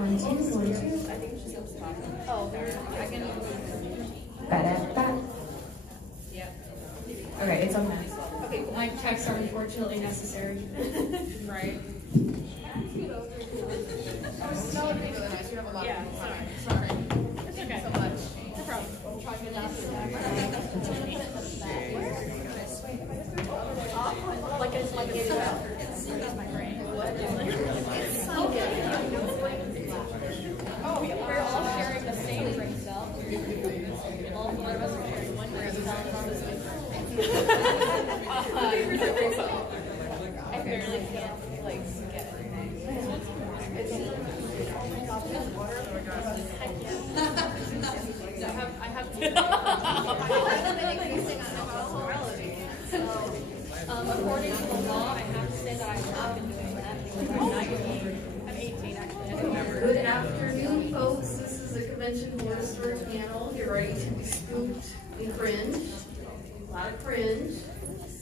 1, 2, 1, 2. I think she's supposed to talk. Oh, I can. Yeah. Okay, it's okay. Okay, My checks are unfortunately necessary. right. No, really nice. You have a lot of sorry. It's okay. So much. No problem. I'm trying to get after that. Like it's like it's my brain. Oh, we're all sharing the same brain cell. All four of us are sharing one brain cell. I barely can't like get it. I have according to the law, I have to say that I have been doing that. I'm 19. I'm 18 actually. Good afternoon, folks. This is the Convention Horror Story panel. Get ready to be spooked and cringe. A lot of cringe.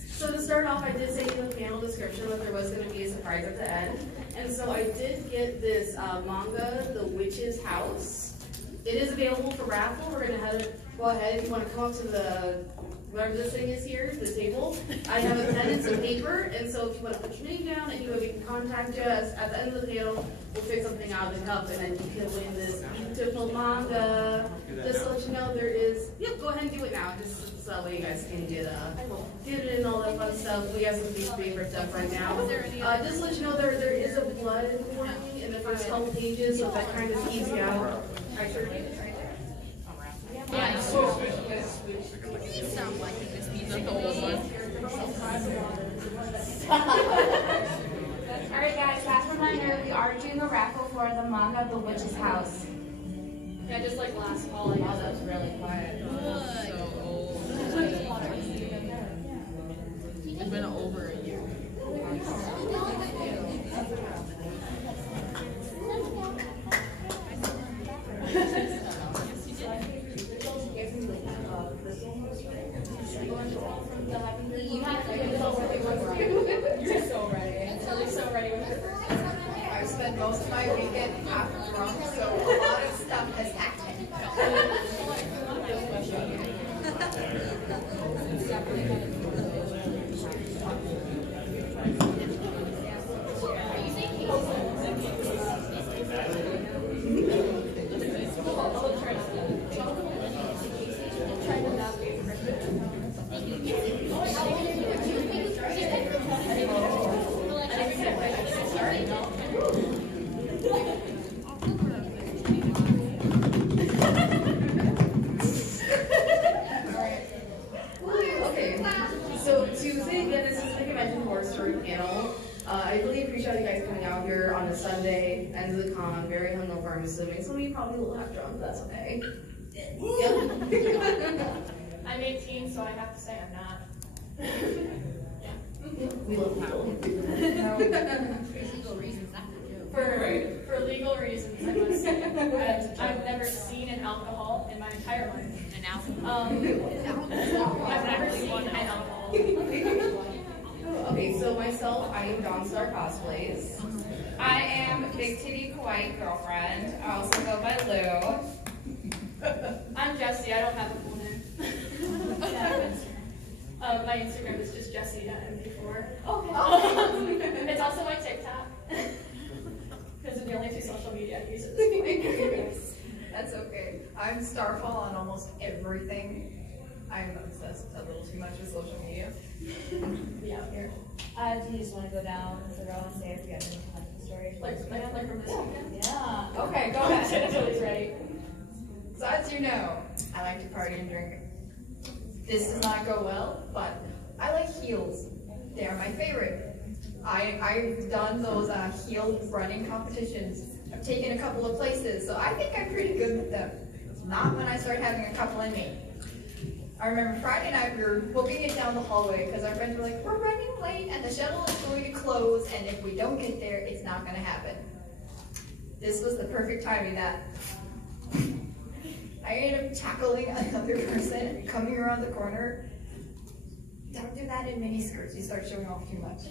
So to start off, I did say in the panel description that there was going to be a surprise at the end. And so I did get this manga, The Witch's House. It is available for raffle. We're going to go ahead if you want to come up to the, whatever this thing is here, the table. I have a pen and some paper, and so if you want to put your name down and we can contact you at the end of the panel, we'll fix something out of the cup, and then you can win this beautiful manga. Just to let you know there is, yep, go ahead and do it now, just so that way you guys can get it and all that fun stuff. We have some piece of paper stuff right now. Just to let you know there is a blood warning in the first couple pages, so that kind of keeps you out. Yeah. You sound like this music the old one. Alright guys, last reminder, we are doing a raffle for the manga The Witch's House. Yeah, just like last fall. Wow, that was really quiet. So old. It's been over a year. You have to You're so ready. You're so ready with her. I spent most of my weekend half drunk, so a lot of stuff has happened. I really appreciate you guys coming out here on a Sunday, end of the con, very hungover, I'm assuming. Some of you probably a little half drunk, but that's okay. Yep. I'm 18, so I have to say I'm not. We love people. For legal reasons, I must say. I've never seen an alcohol in my entire life. An alcohol? I've never seen an alcohol. Okay, so myself, I am Dawn Star Cosplays. I am Big Titty Kawaii Girlfriend. I also go by Lou. I'm Jessie. I don't have a full name. My Instagram is just Jessie.mp4. Okay. It's also my TikTok. Because the only two social media I use at this point. That's okay. I'm Starfall on almost everything. I'm obsessed a little too much with social media. Yeah, here. Do you just want to go down the row and say if you have any collecting stories? Like from this weekend? Yeah. Okay, go ahead. Until ready. So as you know, I like to party and drink. This does not go well, but I like heels. They are my favorite. I've done those heel running competitions. I've taken a couple of places, so I think I'm pretty good with them. Not when I start having a couple in me. I remember Friday night we were booking it down the hallway because our friends were like, we're running late and the shuttle is going to close, and if we don't get there, it's not going to happen. This was the perfect timing that I ended up tackling another person coming around the corner. Don't do that in miniskirts, you start showing off too much.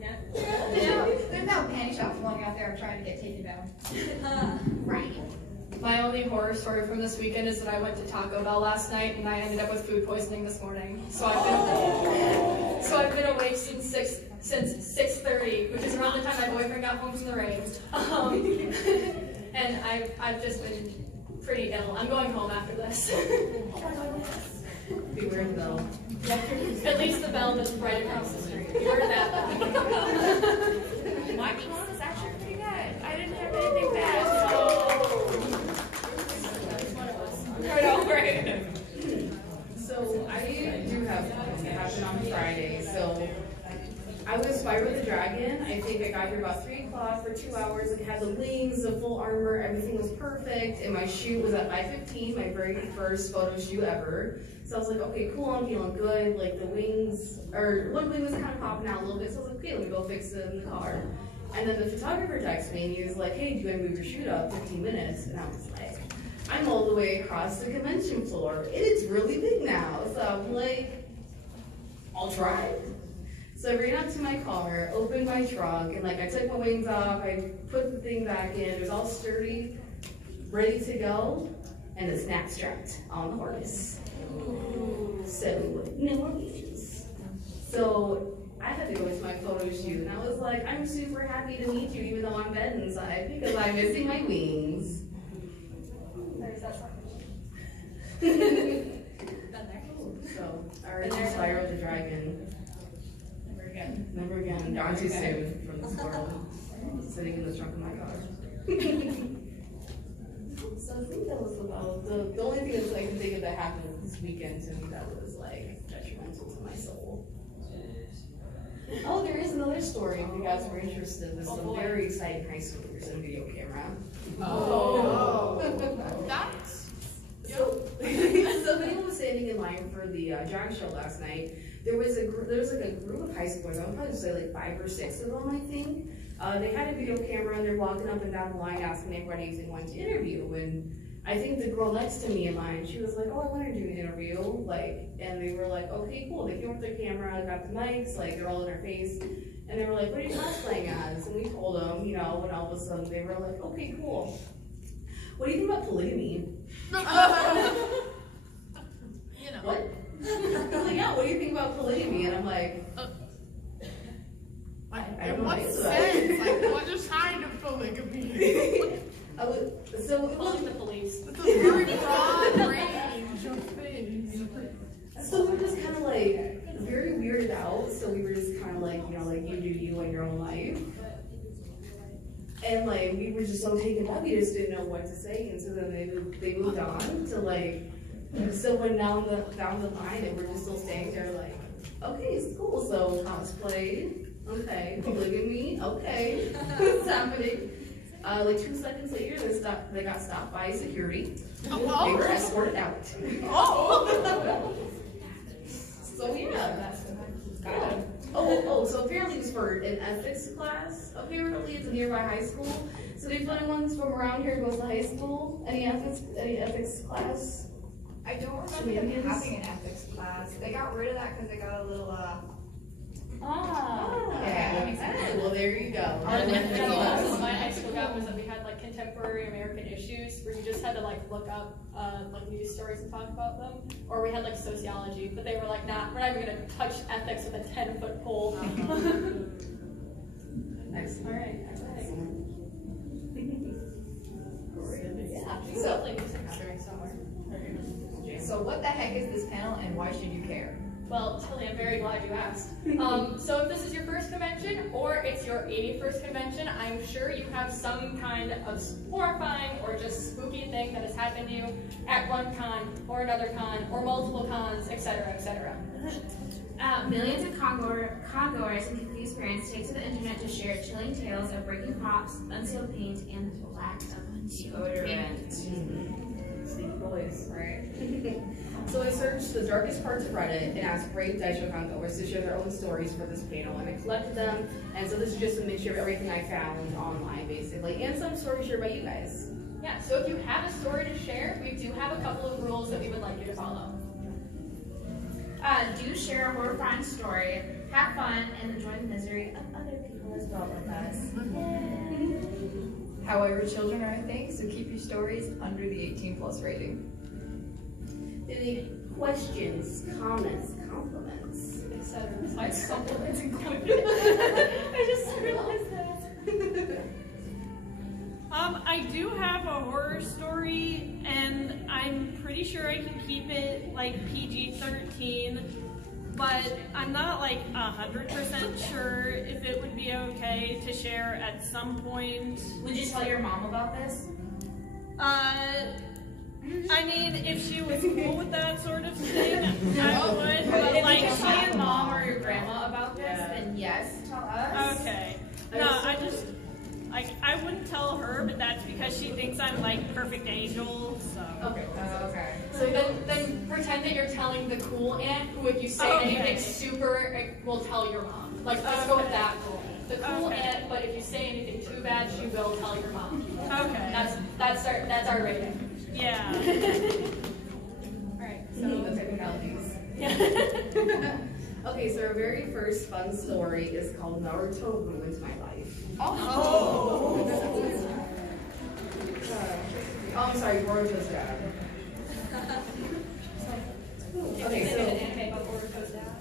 Yeah. There's no panty shop start trying to get taken down. Right. My only horror story from this weekend is that I went to Taco Bell last night and I ended up with food poisoning this morning. So I've been awake since 6:30, which is around the time my boyfriend got home from the rave. And I've just been pretty ill. I'm going home after this. Beware the bell. At least the bell is right across the street. You heard that? My clone is actually pretty good. I didn't have anything bad. I know, right? So I do have one that happened on Friday. So I was Fire with the Dragon. I think I got here about 3 o'clock for 2 hours. It had the wings, the full armor, everything was perfect. And my shoot was at 5:15, my very first photo shoot ever. So I was like, okay, cool, I'm feeling good. Like the wings, or one wing was kind of popping out a little bit. So I was like, okay, let me go fix it in the car. And then the photographer texted me and he was like, hey, do you want to move your shoot up 15 minutes? And I was like, I'm all the way across the convention floor. It is really big now. So I'm like, I'll try. So I ran up to my car, opened my trunk, and like I took my wings off, I put the thing back in, it was all sturdy, ready to go, and the snap strapped on the harness. So, no wings. So I had to go to my photo shoot, and I was like, I'm super happy to meet you, even though I'm dead inside, because I'm missing my wings. There's that one. So, alright, Fire with the Dragon. Never again. Gone too soon from this world. Sitting in the trunk of my car. So I think that was about the only thing that I can think of that happened this weekend to me that was like detrimental to my soul. Oh, there is another story if you guys were interested. There's some very exciting high schoolers in video camera. Oh. That's. So when I was standing in line for the drag show last night, there was like a group of high schoolers. I would probably say like 5 or 6 of them, I think. They had a video camera and they're walking up and down the line asking everybody if they wanted to interview. And I think the girl next to me in line, she was like, "Oh, I want to do an interview." Like, and they were like, "Okay, cool." They came with their camera, got the mics, like they're all in their face, and they were like, "What are you cosplaying as?" And we told them, you know, and all of a sudden they were like, "Okay, cool. What do you think about polygamy?" You know. What? I was like, yeah, what do you think about polygamy? And I'm like, I don't in what know. sense? Like, what kind of polygamy? So it was Calling the police. It's a very broad range of things. So we were just kind of like very weirded out. So we were just kind of like, you know, like you do you in your own life. And like we were just so taken back, we just didn't know what to say. And so then they moved on to like, so when down the line, and we're just still staying there like, okay, it's cool. So cosplay, okay, polygamy, okay, what's happening? Like 2 seconds later, they got stopped by security. They were escorted out. Oh! So yeah. Oh, so apparently it's for an ethics class. Apparently it's a nearby high school. So if anyone from around here goes to high school, any ethics class? I don't remember them having an ethics class. They got rid of that because they got a little, Yeah, that makes sense. Well, there you go. My high school got was that we had like contemporary American issues where you just had to like look up like news stories and talk about them, or we had like sociology, but they were like, nah, we're not even gonna touch ethics with a 10-foot pole. Excellent. All right. So what the heck is this panel and why should you care? Well, Tilly, I'm very glad you asked. So if this is your first convention or it's your 81st convention, I'm sure you have some kind of horrifying or just spooky thing that has happened to you at one con or another con or multiple cons, etc., etc. Millions of con-goers and confused parents take to the internet to share chilling tales of breaking props, unsealed paint, and lack of deodorant. Sleepy boys, right? So I searched the darkest parts of Reddit and asked brave Daisho Con goers to share their own stories for this panel, and I collected them. And so this is just a mixture of everything I found online, basically, and some stories shared by you guys. Yeah, so if you have a story to share, we do have a couple of rules that we would like you to follow. Do share a horrifying story, have fun, and enjoy the misery of other people as well with us. Yay. However, children are a thing, so keep your stories under the 18+ rating. Any questions, comments, compliments? Etc. Besides compliments included. I just realized that. I do have a horror story, and I'm pretty sure I can keep it like PG-13, but I'm not like 100% sure if it would be okay to share at some point. Would you tell your mom about this? I mean, if she was cool with that sort of thing, I would, But but if like you can tell your mom or your she... grandma about this, then yes, tell us. Okay. No, I wouldn't tell her, but that's because she thinks I'm like perfect angel, so. Okay. Okay. So then pretend that you're telling the cool aunt who, if you say anything super, will tell your mom. Like, let's go with that rule. The cool aunt, but if you say anything too bad, she will tell your mom. Okay. That's our rating. Yeah. Alright, The so technicalities. yeah. Okay, so our very first fun story is called Naruto Ruined My Life. Oh. I'm sorry, Boruto's dad. Okay, An anime about Boruto's dad.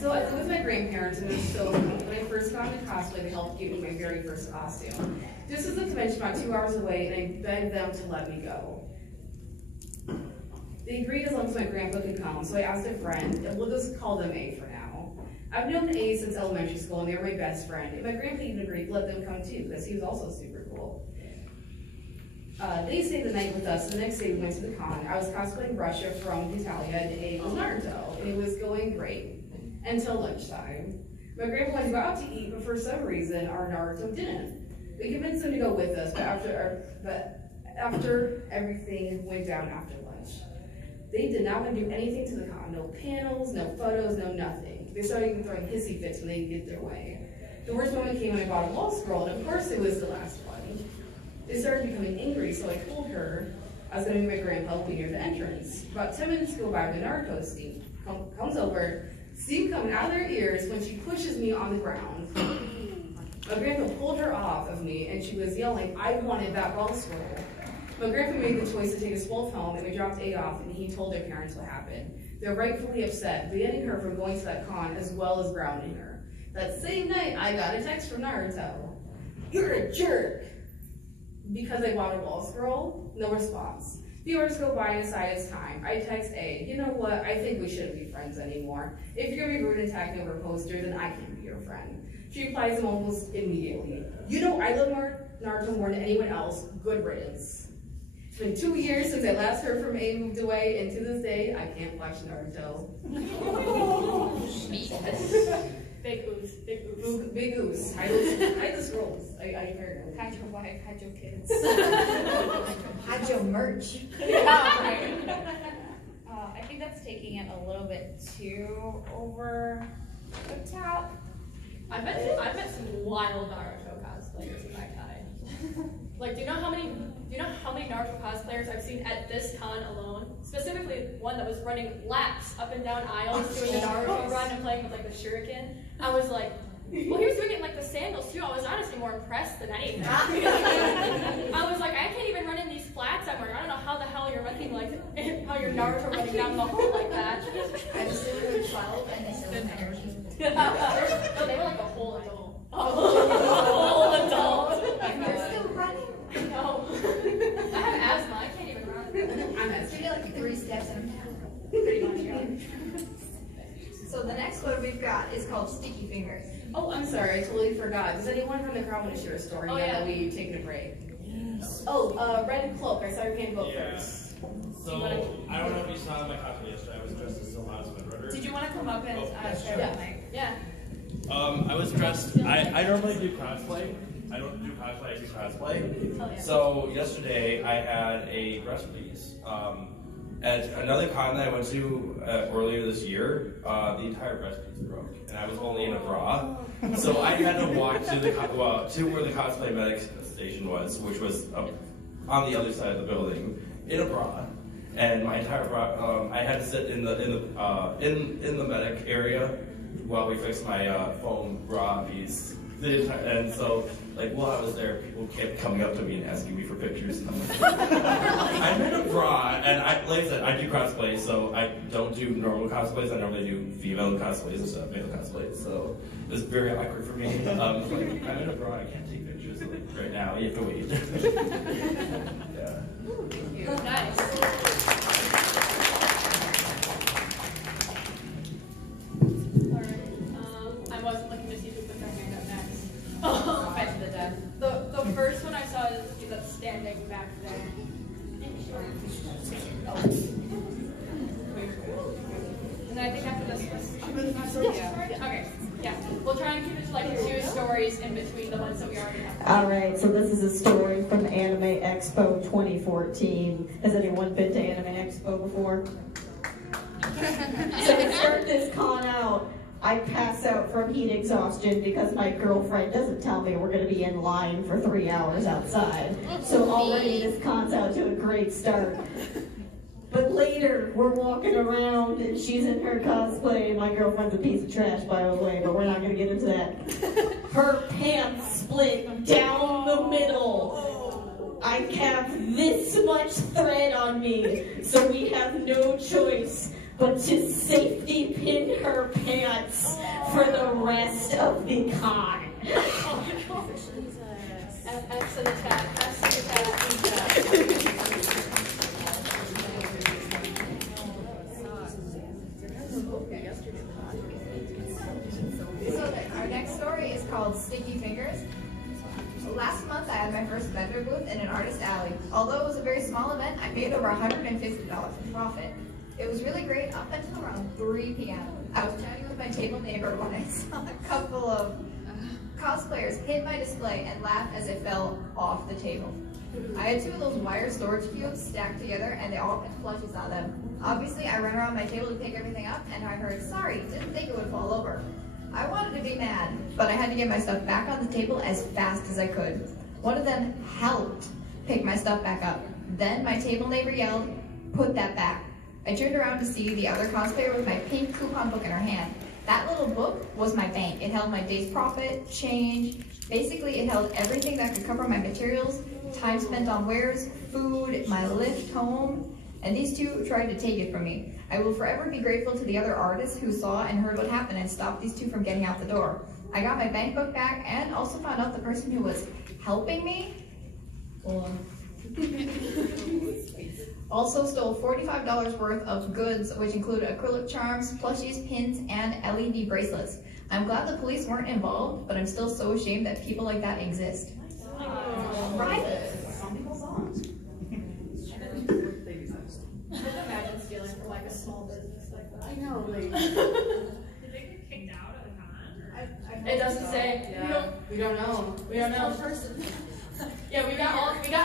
so I was with my grandparents, and so when I first got into cosplay, they helped give me my very first costume. This is a convention about 2 hours away, and I begged them to let me go. They agreed as long as my grandpa could come, so I asked a friend, and we'll just call them A for now. I've known A since elementary school, and they were my best friend, and my grandpa even agreed to let them come too, because he was also super cool. They stayed the night with us, and the next day we went to the con. I was cosplaying Russia from Italia, and A was Naruto, and it was going great. Until lunchtime. My grandpa wanted to go out to eat, but for some reason, our Naruto didn't. We convinced him to go with us, but after everything went down after lunch, they did not want to do anything to the con. No panels, no photos, no nothing. They started even throwing hissy fits when they didn't get their way. The worst moment came when I bought a wall scroll, and of course it was the last one. They started becoming angry, so I told her I was going to meet my grandpa will be near the entrance. About 10 minutes go by, the Naruto steam comes over, steam coming out of their ears when she pushes me on the ground. My grandpa pulled her off of me, and she was yelling, I wanted that wall scroll. My grandpa made the choice to take us both home, and we dropped A off, and he told their parents what happened. They're rightfully upset, banning her from going to that con as well as grounding her. That same night, I got a text from Naruto. You're a jerk! Because I bought a wall scroll, no response. The hours go by and decide it's time. I text A, you know what, I think we shouldn't be friends anymore. If you're gonna be rude and attack me over a poster, then I can't be your friend. She replies him almost immediately. You know I love Naruto more than anyone else, good riddance. It's been 2 years since I last heard from A moved away, and to this day, I can't watch Naruto. Big ooze, big ooze. Big ooze. Hide the scrolls. I heard. Hide your wife, hide your kids. Hide your merch. Yeah, right. I think that's taking it a little bit too over the top. I've met some wild Naruto cosplayers in my time. Like, do you know how many Naruto cosplayers I've seen at this con alone? Specifically, one that was running laps up and down aisles, doing the Naruto run and playing with like the shuriken. I was like, well, he was doing it in like the sandals too. I was honestly more impressed than anything. I was like, I can't even run in these flats I'm wearing. I don't know how the hell you're running like how you're Naruto running down the hall like that. I was still with 12 and I still have energy. No, they were like a whole adult. A whole adult. They're still running. No. I have asthma. I can't even run. I'm at like 3 steps and I'm down. Pretty much, yeah. So the next one we've got is called Sticky Fingers. Oh, I'm sorry, I totally forgot. Does anyone from the crowd want to share a story now that we've taken a break? Yes. Oh, Red Cloak. I saw your hand go first. So, I don't know if you saw my costume yesterday. I was dressed as Silhouettes of my brother. Did you want to come up and share Yeah. with Mike? Yeah. I was dressed, I normally do cosplay. I don't do cosplay, I do cosplay. Oh, yeah. So, yesterday I had a dress piece. At another con that I went to earlier this year, the entire breast piece broke, and I was only in a bra. So I had to walk to the to where the cosplay medic station was, which was on the other side of the building, in a bra. And my entire bra, I had to sit in the medic area while we fixed my foam bra piece And so, like, while I was there, people kept coming up to me and asking me for pictures. And I'm like, I'm in a bra, and like I said, I do cosplay, so I don't do normal cosplays. I normally do female cosplays instead of male cosplays. So it was very awkward for me. Like, I'm in a bra, I can't take pictures like, right now. You have to wait. Yeah. Nice. I wasn't looking to see who put their hand up next. Oh, fight to the death. The first one I saw is that's standing back there. And then I think after this okay. Yeah. We'll try and keep it to like 2 stories in between the ones that we already have. Alright, so this is a story from Anime Expo 2014. Has anyone been to Anime Expo before? So to start this con out, I pass out from heat exhaustion because my girlfriend doesn't tell me we're going to be in line for 3 hours outside. So already this con's out to a great start. But later, we're walking around and she's in her cosplay. My girlfriend's a piece of trash, by the way, but we're not going to get into that. Her pants split down the middle. I have this much thread on me, so we have no choice but to safety pin her pants for the rest of the con. X in the chat. X in the chat. So our next story is called Sticky Fingers. Last month I had my first vendor booth in an artist alley. Although it was a very small event, I made over $150 in profit. It was really great up until around 3 p.m. I was chatting with my table neighbor when I saw a couple of cosplayers hit my display and laugh as it fell off the table. I had 2 of those wire storage cubes stacked together and they all had plushies on them. Obviously, I ran around my table to pick everything up and I heard, "Sorry, didn't think it would fall over." I wanted to be mad, but I had to get my stuff back on the table as fast as I could. One of them helped pick my stuff back up. Then my table neighbor yelled, "Put that back." I turned around to see the other cosplayer with my pink coupon book in her hand. That little book was my bank. It held my day's profit, change. Basically, it held everything that could cover my materials, time spent on wares, food, my lift home, and these 2 tried to take it from me. I will forever be grateful to the other artists who saw and heard what happened and stopped these 2 from getting out the door. I got my bank book back and also found out the person who was helping me also stole $45 worth of goods, which included acrylic charms, plushies, pins, and LED bracelets. I'm glad the police weren't involved, but I'm still so ashamed that people like that exist. Right? Some people don't. Imagine stealing from like a small business like that. I know, like. Did they get kicked out of the con? It doesn't say. Yeah. We don't know. We don't know. Yeah, we got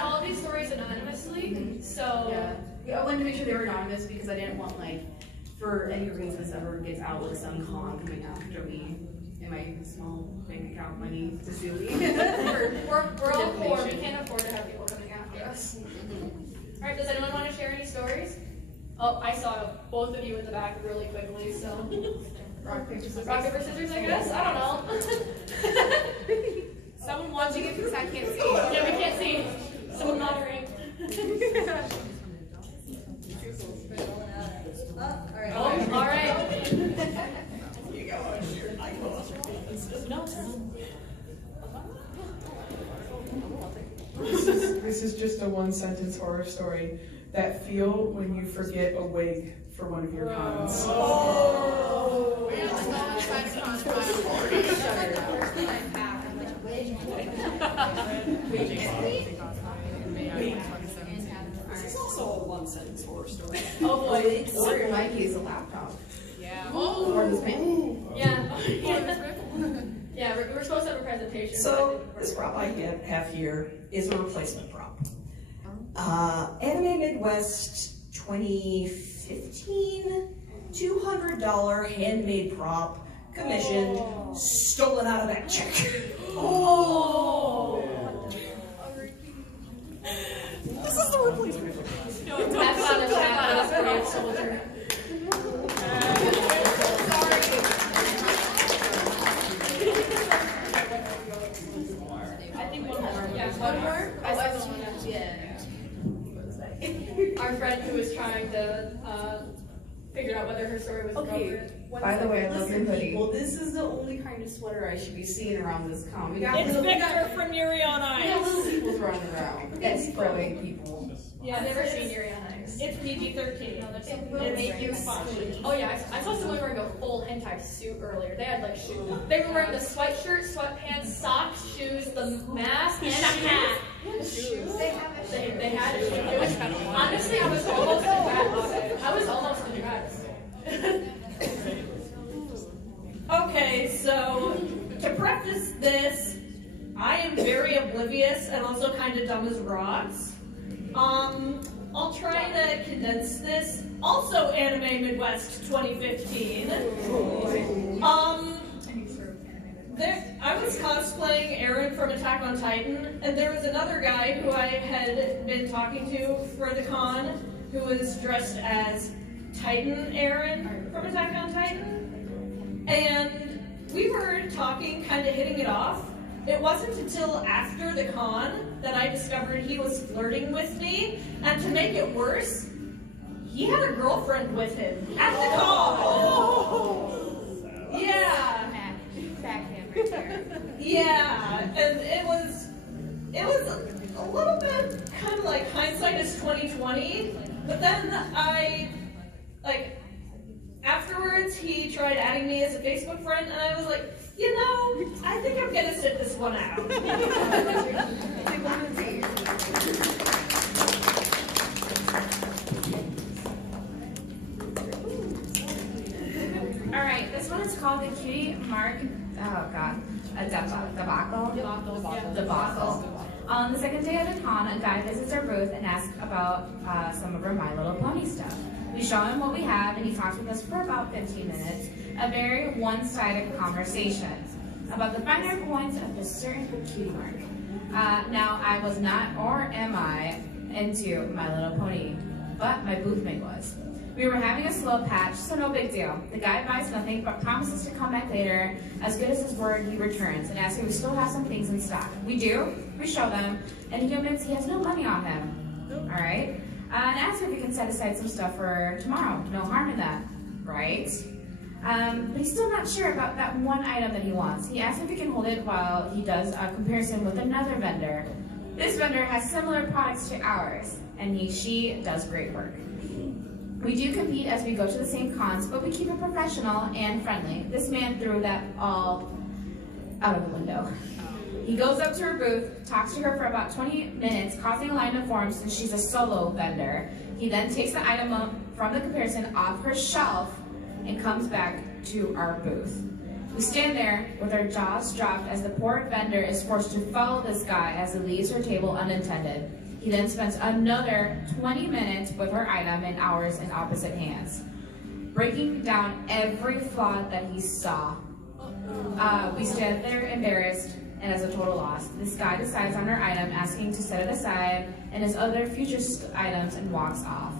all of these stories anonymously. So I wanted to make sure they were anonymous because I didn't want, like, for any reason this ever gets out with some con coming after me and my small bank account money to sue me. we're all poor. We can't afford to have people coming after us. All right. Does anyone want to share any stories? Oh, I saw both of you in the back really quickly. So rock paper scissors. Rock paper scissors, I guess. I don't know. Someone watching it because I can't see. Yeah, we can't see. Someone monitoring. All right. This is just a 1-sentence horror story. That feel when you forget a wig for one of your cons. Oh. This is also a 1-sentence horror story. Oh boy. Or in my case, a laptop. Yeah. Or this pen. Yeah. Yeah, we're supposed to have a presentation. So this prop I have here is a replacement prop. Anime Midwest 2015, $200 handmade prop, commissioned, stolen out of that check. Oh! This is the replacement. That's on the chat. That's a brave soldier. Daisha figured out whether her story was appropriate. By the way, I love your Listen, hoodie. people, this is the only kind of sweater I should be seeing around this con. We got It's little, Victor from Yuri on we got Ice. little people running around. It's growing people. Yeah, I've never seen Yuri on Ice. It's PG-13. It will make you fun. Oh yeah, I saw someone wearing a full hentai suit earlier. They had like shoes. They were wearing the sweatshirt, sweatpants, socks, shoes, the mask, and a hat. Shoes? They have a shoe. They had shoes. Honestly, I was almost in that. I was almost in dress. Okay, so to preface this, I am very oblivious and also kind of dumb as rocks. I'll try to condense this. Also, Anime Midwest 2015. I was cosplaying Aaron from Attack on Titan, and there was another guy who I had been talking to for the con who was dressed as Titan Aaron from Attack on Titan. And we were talking, kind of hitting it off. It wasn't until after the con that I discovered he was flirting with me, and to make it worse, he had a girlfriend with him at the con. Yeah. Yeah, and it was a little bit kind of like hindsight is 2020, but then afterwards he tried adding me as a Facebook friend, and I was like, you know, I think I'm gonna sit this one out. Alright, this one is called the Cutie Mark, debacle. On the second day of the con, a guy visits our booth and asks about some of our My Little Pony stuff. We show him what we have, and he talks with us for about 15 minutes, a very one-sided conversation about the finer points of this certain cutie mark. Now, I was not, or am I, into My Little Pony, but my booth mate was. We were having a slow patch, so no big deal. The guy buys nothing, but promises to come back later. As good as his word, he returns and asks if we still have some things in stock. We do, we show them, and he admits he has no money on him. All right? And asks if we can set aside some stuff for tomorrow. No harm in that, right? But he's still not sure about that one item that he wants. He asks if he can hold it while he does a comparison with another vendor. This vendor has similar products to ours, and she does great work. We do compete as we go to the same cons, but we keep it professional and friendly. This man threw that all out of the window. He goes up to her booth, talks to her for about 20 minutes, causing a line to form since she's a solo vendor. He then takes the item from the comparison off her shelf and comes back to our booth. We stand there with our jaws dropped as the poor vendor is forced to follow this guy as he leaves her table unattended. He then spends another 20 minutes with her item and ours in opposite hands, breaking down every flaw that he saw. We stand there embarrassed and as a total loss. This guy decides on her item, asking to set it aside and his other future items, and walks off.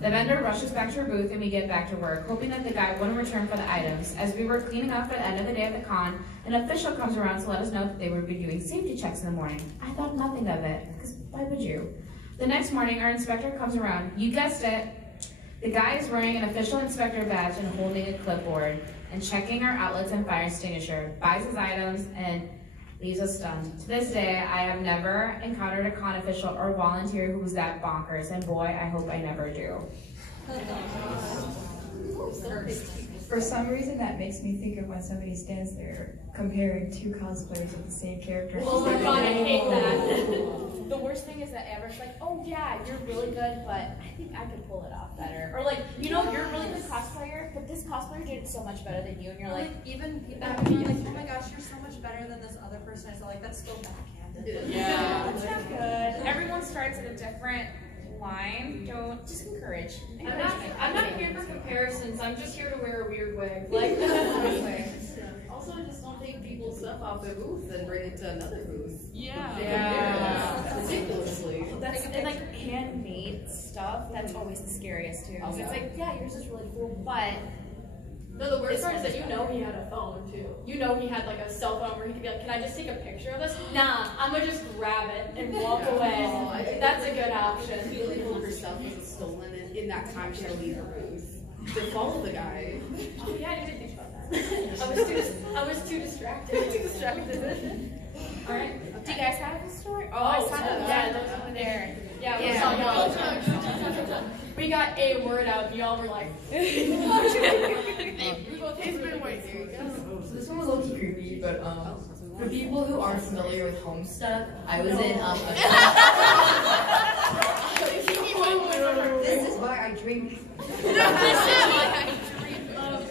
The vendor rushes back to her booth and we get back to work, hoping that the guy wouldn't return for the items. As we were cleaning up at the end of the day of the con, an official comes around to let us know that they would be doing safety checks in the morning. I thought nothing of it, because why would you? The next morning, our inspector comes around. You guessed it. The guy is wearing an official inspector badge and holding a clipboard and checking our outlets and fire extinguisher, buys his items, and leaves us stunned. To this day, I have never encountered a con official or volunteer who was that bonkers, and boy, I hope I never do. For some reason, that makes me think of when somebody stands there comparing two cosplayers of the same character. Oh my god, I hate that. The worst thing is that Amber's like, oh yeah, you're really good, but I think I could pull it off better. Or like, you know, you're a really good cosplayer, but this cosplayer did it so much better than you, and you're like, even like, oh my gosh, you're so much better than this other person. I feel like that's so backhanded. yeah, that's not good. Everyone starts at a different line. Don't just encourage. I'm not here for comparisons. I'm just here to wear a weird wig. Like, Also, just don't take people's stuff off their booth and bring it to another booth. Yeah. Ridiculously. That's and like handmade stuff. That's always the scariest too. 'Cause it's like, yeah, yours is really cool, but No, the worst part is that you know he had a phone too. You know he had like a cell phone where he could be like, can I just take a picture of this? Nah, I'm gonna just grab it and walk away. That's a good option. Feeling like her stuff was stolen, and in that time she had to leave her booth to follow the guy. Oh yeah, I didn't think about that. I was too distracted. Too distracted. All right. Do you guys have a story? Oh, I saw them. yeah, Those over there. Yeah, Yeah. we got a word out, and y'all were like, It's been waiting. So this one was a little creepy, but for people who aren't familiar with Homestuck, I was in This is why I drink.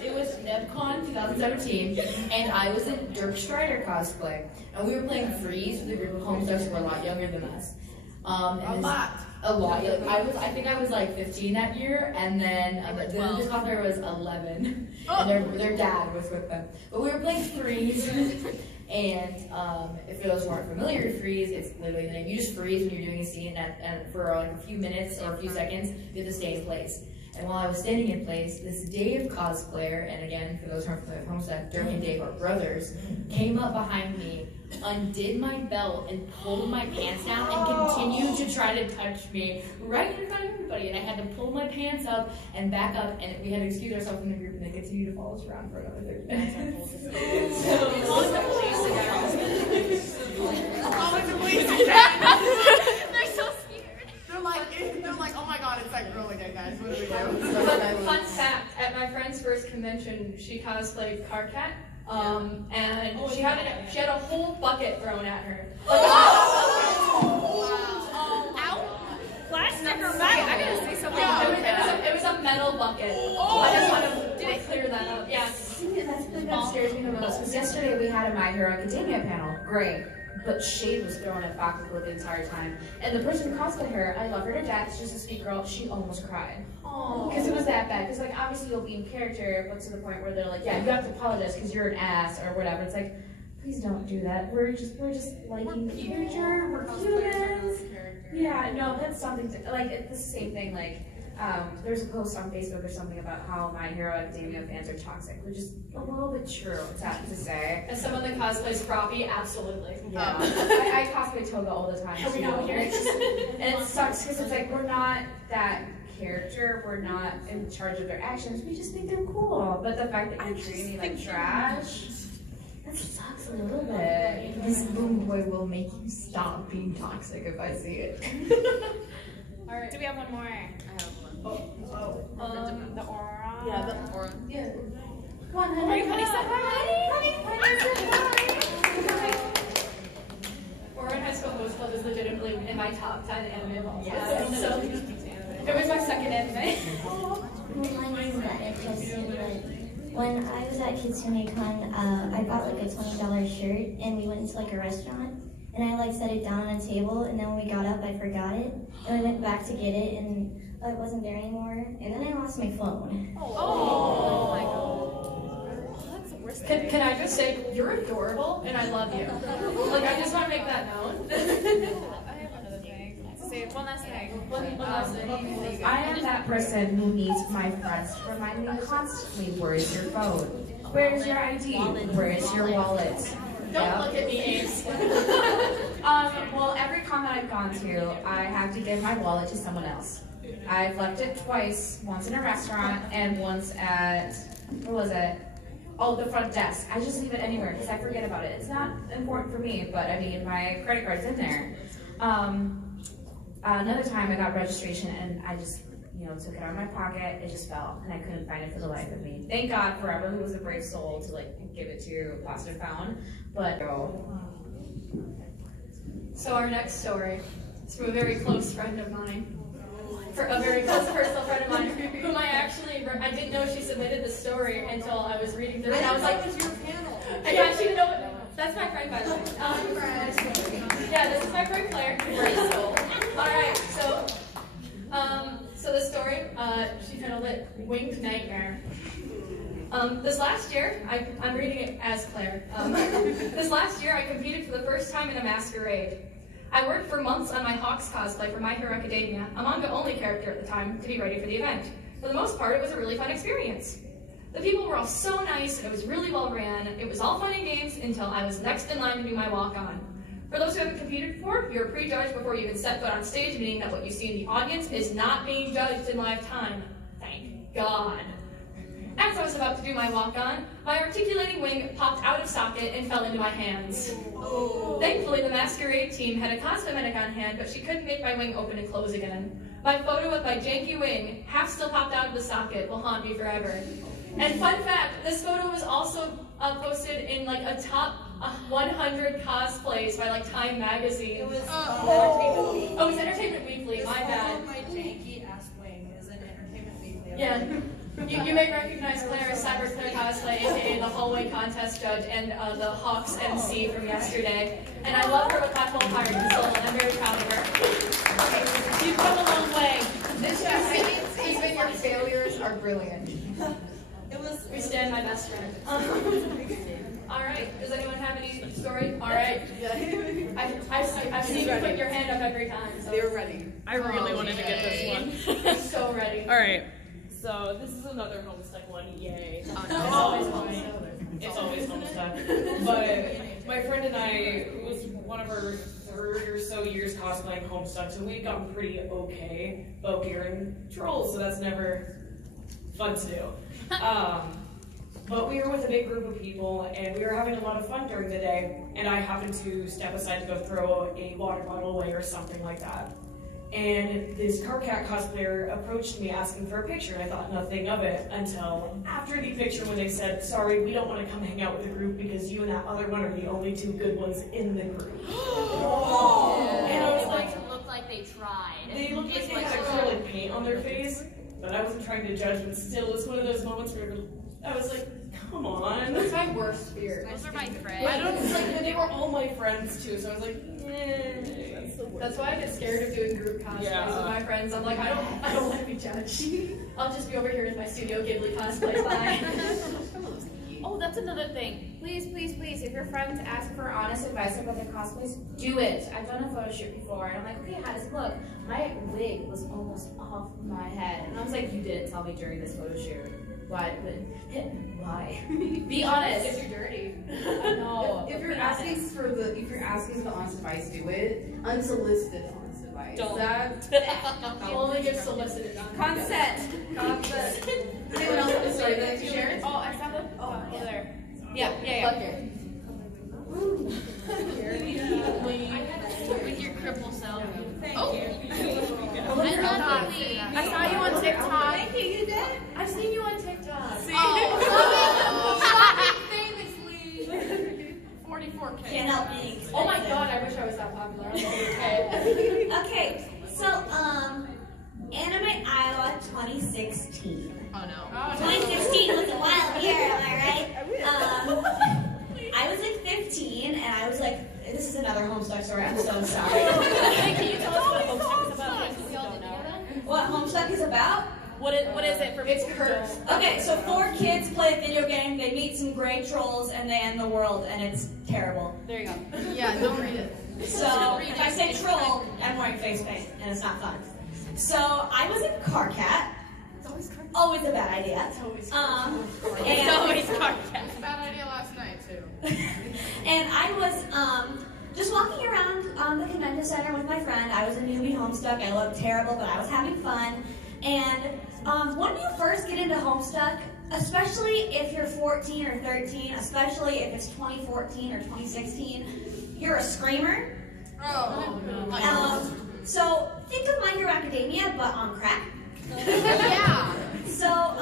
It was NebCon 2017, and I was in Dirk Strider cosplay, and we were playing Freeze with a group of Homestucks who were a lot younger than us. A lot. Like, I think I was like 15 that year, and then this cosplayer was 11, and their dad was with them. But we were playing Freeze, and if those who aren't familiar with Freeze, it's literally the name. You just freeze when you're doing a scene, and for like a few minutes or a few seconds, you have to stay in place. And while I was standing in place, this Dave cosplayer, and again, for those who aren't familiar with Homestuck, Dirk and Dave are brothers, came up behind me, undid my belt, and pulled my pants down, and continued to try to touch me right in front of everybody. And I had to pull my pants up and back up, and we had to excuse ourselves from the group, and they continued to follow us around for another 30 minutes. They're so scared. They're like, oh my god, it's that girl again, guys. What do we do? Fun fact: at my friend's first convention, she cosplayed Carcat, and she had a whole bucket thrown at her. Plastic or metal? I gotta say something. Yeah, it was a metal bucket. I just want to clear that up. Yeah. That's the thing that scares me the most. Because yesterday we had a My Hero Academia panel. Great. But shade was thrown at Bakugo the entire time. And the person who cosplayed her, I love her to death, she's just a sweet girl, she almost cried. Because it was that bad. Because, like, obviously you'll be in character, but to the point where they're like, yeah, you have to apologize because you're an ass or whatever. It's like, please don't do that. We're just liking the character. We're humans. Yeah, no, that's something to, like, it's the same thing, like, there's a post on Facebook or something about how My Hero Academia fans are toxic, which is a little bit true, it's sad to say. As someone that cosplays Froppy, absolutely. Yeah. I cosplay Toga all the time. We know here. And it sucks because it's like, we're not that character, we're not in charge of their actions, we just think they're cool. But the fact that you're treating me like trash, that sucks a little bit. This boom boy will make you stop being toxic if I see it. All right. Do we have one more? I have one. The aura. Yeah, the aura. Yeah. Come on, honey. Aura in High School Host Club is legitimately in my top 10 anime of all time. Yes. So, it was my second anime. When I was at KitsuneCon, I bought like a $20 shirt, and we went into like a restaurant, and I like set it down on a table, and then when we got up, I forgot it, and I went back to get it, and it wasn't there anymore, and then I lost my phone. Oh my god. That's the worst thing. Can I just say, you're adorable, and I love you. Like, I just want to make that known. I have another thing. Say one last thing. One last thing. I am that person who needs my friends to remind me constantly, where is your phone? Where is your ID? Where is your wallet? Don't look at me, Ace. Well, every con that I've gone to, I have to give my wallet to someone else. I've left it twice, once in a restaurant and once at, where was it? Oh, the front desk. I just leave it anywhere because I forget about it. It's not important for me, but I mean, my credit card's in there. Another time I got registration and I just, took it out of my pocket, it just fell, and I couldn't find it for the life of me. Thank God Forever, who was a brave soul, to like give it to Lost and Found, but So our next story is from a very close friend of mine. For a very close personal friend of mine, whom I didn't know she submitted the story until I was reading through it. I was like, it was your panel. Yeah, she didn't know what, that's my friend, by the way. Yeah, this is my friend Claire. Alright, so the story, she titled it Winged Nightmare. This last year, I'm reading it as Claire. This last year, I competed for the first time in a masquerade. I worked for months on my Hawks cosplay for My Hero Academia, a manga-only character at the time, to be ready for the event. For the most part, it was a really fun experience. The people were all so nice, and it was really well ran. It was all fun and games until I was next in line to do my walk-on. For those who haven't competed before, you're prejudged before you even set foot on stage, meaning that what you see in the audience is not being judged in live time. Thank God. As I was about to do my walk-on, my articulating wing popped out of socket and fell into my hands. Thankfully, the masquerade team had a cosmetic on hand, but she couldn't make my wing open and close again. My photo of my janky wing, half still popped out of the socket, will haunt me forever. And fun fact, this photo was also posted in like a top 100 cosplays by like Time magazine. It was Entertainment Weekly. Oh, it was Entertainment Weekly, my bad. My janky ass wing is in Entertainment Weekly. Yeah. You may recognize Claire as Cyber Claire cosplay, aka the hallway contest judge and the Hawks MC from yesterday. And I love her with that whole heart and soul, and I'm very proud of her. Okay, you've come a long way. This just means even your failures are brilliant. We stand my best friend. All right. Does anyone have any story? All right. I've seen you put your hand up every time. So. They're ready. I really wanted to get this one. So ready. All right. So this is another Homestuck one. Yay! It's always Homestuck. But my friend and I, it was one of our third or so years cosplaying Homestuck, so we'd gotten pretty okay about gearing trolls. So that's never fun to do. But we were with a big group of people, and we were having a lot of fun during the day, and I happened to step aside to go throw a water bottle away or something like that. And this Carcat cosplayer approached me asking for a picture, and I thought nothing of it until after the picture when they said, sorry, we don't want to come hang out with the group because you and that other one are the only two good ones in the group. And I was like, it looked like they tried. They looked like they had acrylic paint on their face, but I wasn't trying to judge, but still, it's one of those moments where I was like, come on. That's my worst fear. Those are my friends. I don't, like, they were all my friends too, so I was like, That's why I get scared of doing group cosplays with my friends. I'm like, I don't want to be judged. I'll just be over here in my Studio Ghibli cosplay. Bye. Oh, that's another thing. Please, please, please, if your friends ask for Honest advice about their cosplays, do it. I've done a photo shoot before, and I'm like, okay, how does it look? My wig was almost off my head, and I was like, you didn't tell me during this photo shoot. Why? Why? Be honest. If you're dirty. No. If you're asking for honest advice, do it. Unsolicited honest advice. Don't. I'll only give solicited. Consent. Anyone else have a story that you share? Oh, I found it. Oh, over there. Yeah. Okay. With your cripple self. Thank you. I saw you on TikTok. Thank you, you did? I've seen you on TikTok. Famously. 44K. Can't help me. Oh my God, I wish I was that popular. Okay. Okay, so Anime Iowa 2016. Oh no. 2016 was a wild year, am I right? I was like 15, and I was like, this is another Homestuck story, I'm so sorry. Can you tell us what Homestuck is about? We all didn't know. What Homestuck is about? What is it for It's people who cursed. don't? Okay, so 4 kids play a video game, they meet some gray trolls, and they end the world, and it's terrible. There you go. Yeah, don't read it. So, if I say troll, I'm wearing face paint, and it's not fun. So, I was in Carcat. Always a bad idea. It's always Carcat. Bad idea last night too. And I was just walking around the convention center with my friend. I was a newbie Homestuck. I looked terrible, but I was having fun. And when you first get into Homestuck, especially if you're 14 or 13, especially if it's 2014 or 2016, you're a screamer. So think of My Hero Academia, but on crack. Yeah. So,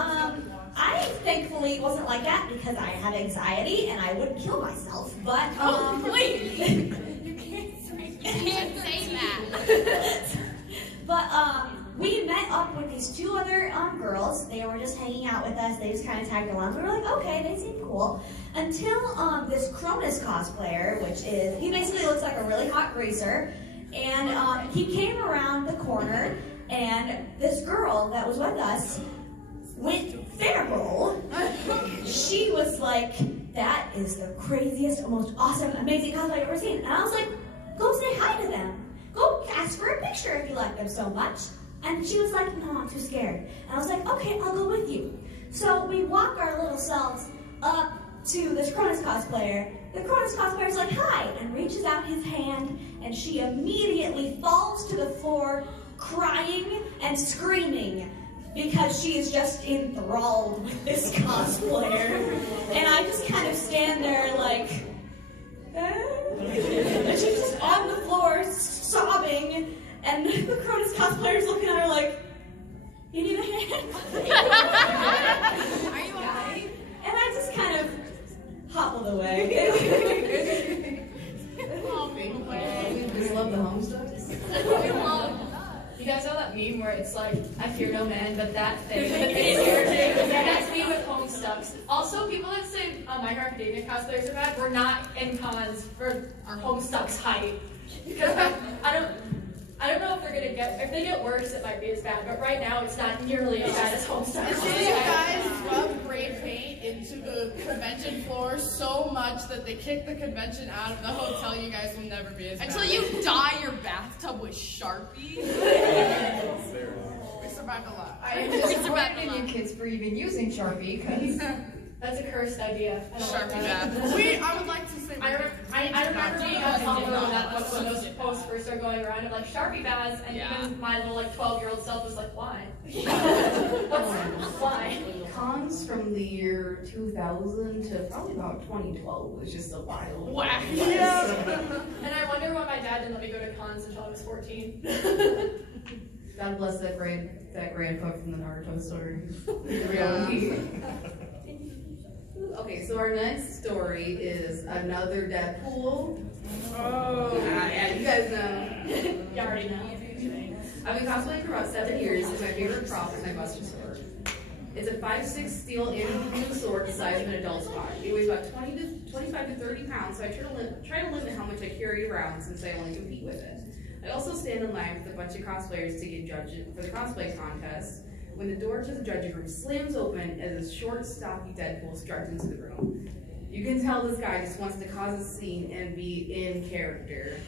I thankfully wasn't like that because I had anxiety and I wouldn't kill myself, but, wait. You can't say that. But, we met up with these 2 other, girls. They were just hanging out with us. They just kind of tagged along. We were like, okay, they seem cool. Until, this Cronus cosplayer, which is, he basically looks like a really hot greaser, and, he came around the corner, and this girl that was with us went feral. She was like, that is the craziest, most awesome, amazing cosplay I've ever seen. And I was like, go say hi to them. Go ask for a picture if you like them so much. And she was like, no, I'm too scared. And I was like, okay, I'll go with you. So we walk our little selves up to this Cronus cosplayer. The Cronus cosplayer's like, hi, and reaches out his hand, and she immediately falls to the floor, crying and screaming, because she is just enthralled with this cosplayer. And I just kind of stand there like, and she's just on the floor sobbing, and the Cronus cosplayer's looking at her like, you need a hand? Are you okay? And I just kind of hobbled away. We love the Homestucks. You guys know that meme where it's like, I fear no man, but that thing. That's me with Homestucks. Also, people that say My Hero Academia cosplayers are bad, we're not in cons for our Homestucks hype. Because I don't know if they're gonna get, if they get worse, it might be as bad, but right now it's not nearly as bad as Homestucks. Until you guys rub gray paint into the convention floor so much that they kick the convention out of the hotel, you guys will never be as bad. Until you dye your bathtub with Sharpie. We survived a lot. I am disappointed in you kids for even using Sharpie, because that's a cursed idea. Sharpie bath. I would like to say I remember being on Tumblr when those posts first started going around of like Sharpie baths, and even my little like 12-year-old self was like, why? Why? Cons from the year 2000 to probably about 2012 was just a wild. Whack. Yeah. And I wonder why my dad didn't let me go to cons until I was 14. God bless that grandpa from the Naruto story. The reality. Okay, so our next story is another Deadpool. Oh, yeah, you guys know. You already know. I've been cosplaying for about 7 years, and my favorite prop is my Buster Sword. It's a 5'6" steel antique sword the size of an adult's body. It weighs about 25 to 30 pounds, so I try to limit how much I carry around since I only compete with it. I also stand in line with a bunch of cosplayers to get judged for the cosplay contest, when the door to the judging room slams open as a short, stocky Deadpool struts into the room. You can tell this guy just wants to cause a scene and be in character.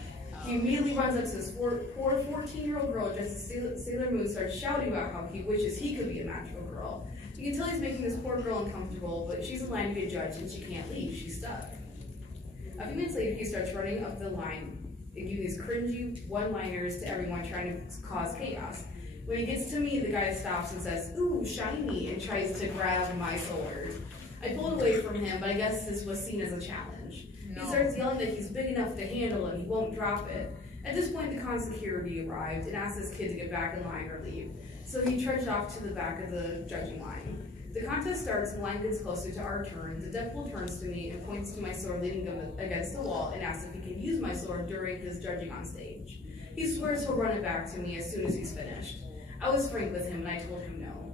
He immediately runs up to this poor 14-year-old girl dressed as Sailor Moon, starts shouting about how he wishes he could be a magical girl. You can tell he's making this poor girl uncomfortable, but she's in line to be a judge and she can't leave, she's stuck. A few minutes later, he starts running up the line and giving these cringy one-liners to everyone trying to cause chaos. When he gets to me, the guy stops and says, "Ooh, shiny," and tries to grab my sword. I pulled away from him, but I guess this was seen as a challenge. No. He starts yelling that he's big enough to handle it, he won't drop it. At this point, the con security arrived and asked this kid to get back in line or leave. So he trudged off to the back of the judging line. The contest starts and the line gets closer to our turn. The Deadpool turns to me and points to my sword leaning against the wall and asks if he can use my sword during his judging on stage. He swears he'll run it back to me as soon as he's finished. I was frank with him and I told him no.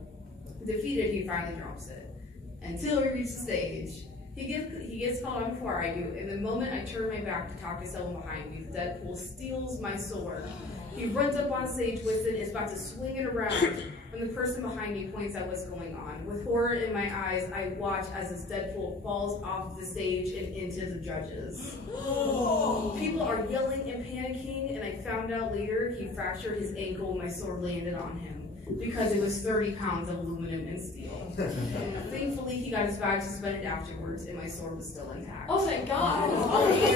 Defeated, he finally drops it. Until we reach the stage. He gets called on before I do, and the moment I turn my back to talk to someone behind me, the Deadpool steals my sword. He runs up on stage with it and is about to swing it around when the person behind me points out what's going on. With horror in my eyes, I watch as this Deadpool falls off the stage and into the judges. People are yelling and panicking, and I found out later he fractured his ankle when my sword landed on him, because it was 30 pounds of aluminum and steel. Thankfully, he got his badge suspended afterwards, and my sword was still intact. Oh, thank God. Okay.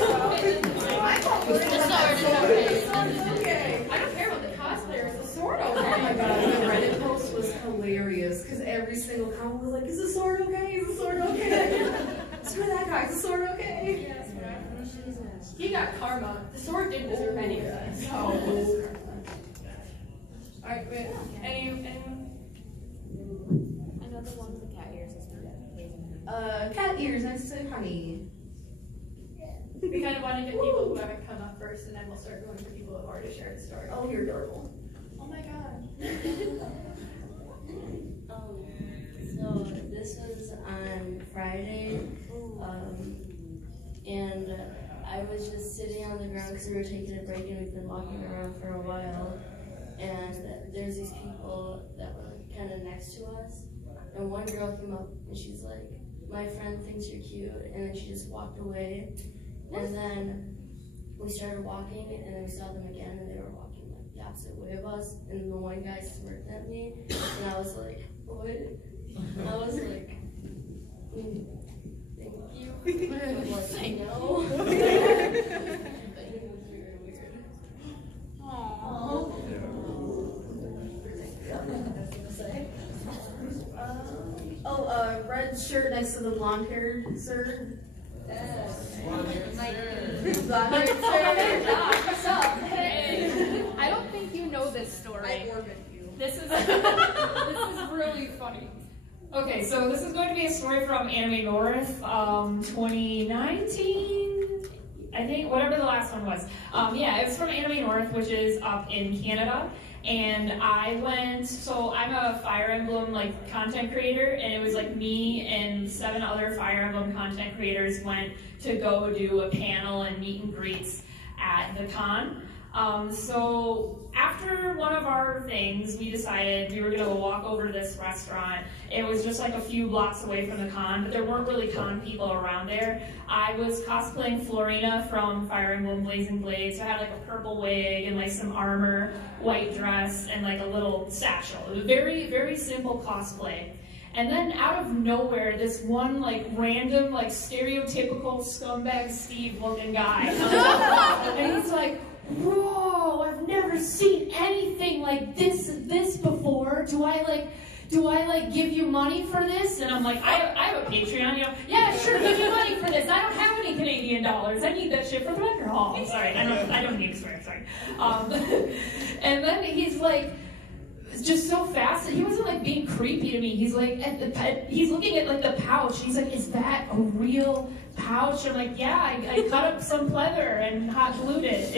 I don't care about the cosplayer. Is the sword okay? Oh my God, the Reddit post was hilarious, because every single comment was like, "Is the sword okay? Is the sword okay?" Screw that guy, is the sword okay? He got karma. The sword didn't deserve any of that. Oh. Alright, wait. Anyone? I know the one with the cat ears is Cat ears next to honey. We kind of want to get people who haven't come up first, and then we'll start going for people who have already shared the story. Oh, you're adorable. Oh my God. So this was on Friday, and I was just sitting on the ground because we were taking a break and we've been walking around for a while, and there's these people that were kind of next to us, and one girl came up and she's like, "My friend thinks you're cute," and then she just walked away, and then we started walking, and then we saw them again, and they were walking like the opposite way of us, and the one guy smirked at me, and I was like, "What?" I was like, thank you. I'm like, I know. It was very weird. Aww. Red shirt next to the blonde-haired sir. Blonde-haired Blonde-haired sir. What's up? Hey. I don't think you know this story. I orbit you. This is really funny. Okay, so this is going to be a story from Anime North, 2019, I think, whatever the last one was. Yeah, it was from Anime North, which is up in Canada. And I went, so I'm a Fire Emblem content creator, and it was me and 7 other Fire Emblem content creators went to go do a panel and meet and greets at the con. So after one of our things, we decided we were going to walk over to this restaurant. It was just a few blocks away from the con, but there weren't really con people around there. I was cosplaying Florina from Fire Emblem Blazing Blades. So I had a purple wig and some armor, white dress, and a little satchel. It was very, very simple cosplay. And then out of nowhere, this one random stereotypical scumbag Steve looking guy comes up, and he's like, "Whoa, I've never seen anything like this before. Do I give you money for this?" And I'm like, I have a Patreon, yeah, sure, give me money for this. I don't have any Canadian dollars. I need that shit for the record hall. I'm sorry, I don't need to swear, sorry. And then he's just so fast, he wasn't being creepy to me. He's he's looking at the pouch. He's like, "Is that a real pouch?" I'm like, "Yeah, I cut up some pleather and hot glued it.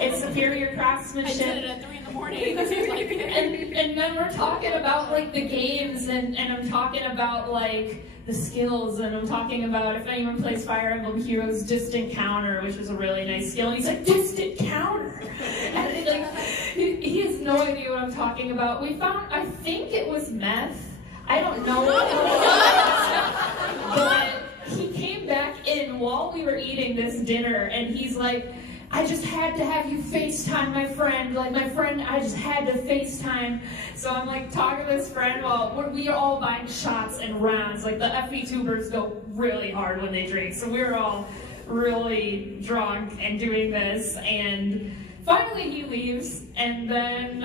It's superior craftsmanship." I did it at 3 in the morning. and then we're talking about the games, and I'm talking about the skills, and I'm talking about if anyone plays Fire Emblem Heroes, Distant Counter, which is a really nice skill. And he's like, "Distant Counter," and he has no idea what I'm talking about. We found, I think it was meth. I don't know what it was, but he came back in while we were eating this dinner, and he's like, "I just had to have you FaceTime my friend. My friend, I just had to FaceTime." So I'm talking to this friend while we are all buying shots and rounds. The FE tubers go really hard when they drink. So we were all really drunk and doing this. And finally he leaves. And then